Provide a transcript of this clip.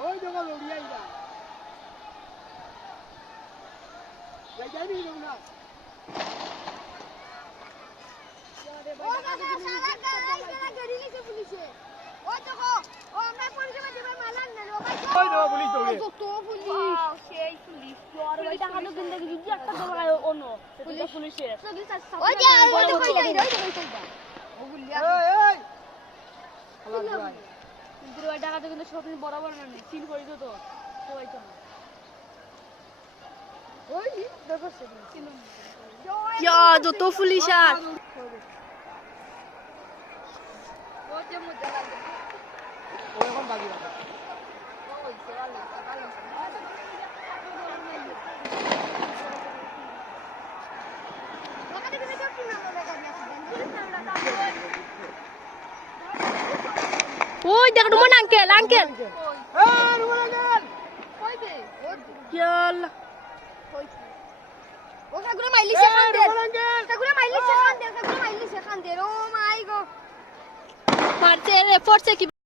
ওই দেখো লড়িয়াই যা যাইনি না ও দাদা সারা গাড়ি সারা গাড়ি লিখে পুলিশে ও দেখো ও আমরা পরিষেবা দেবে মালান না ও ভাই ওই দেখো পুলিশ দৌড়ে তো পুলিশ সেই পুলিশ তোর ওই টাকাটা কিন্তু যদি একটা দৌড়ায় অন্য পুলিশের ওই যে ওই দেখো ওই দেখো ও গুলিয়া এই কিন্তু ওই টাকাটা কিন্তু সব বরাবর না চিন করে দিত তো সবাই তো ওই দেখো ইয়া যত পুলিশ আর ও যে মজা লাগে ও এখন বাজি বাজে ওই সেরালে সকালে ওখানে কিন্তু কেউ কি নাম বলে গাড়ি অ্যাক্সিডেন্ট পুলিশ নামটা ওই দেখ রুমান আঙ্কেল আঙ্কেল এই রুমান আঙ্কেল কই কে ইয়াল্লা ও কাগুরে মাইলি সেখান দে রুমান আঙ্কেল কাগুরে মাইলি সেখান দে ও মাই গো মারতে রে পড়ছে কি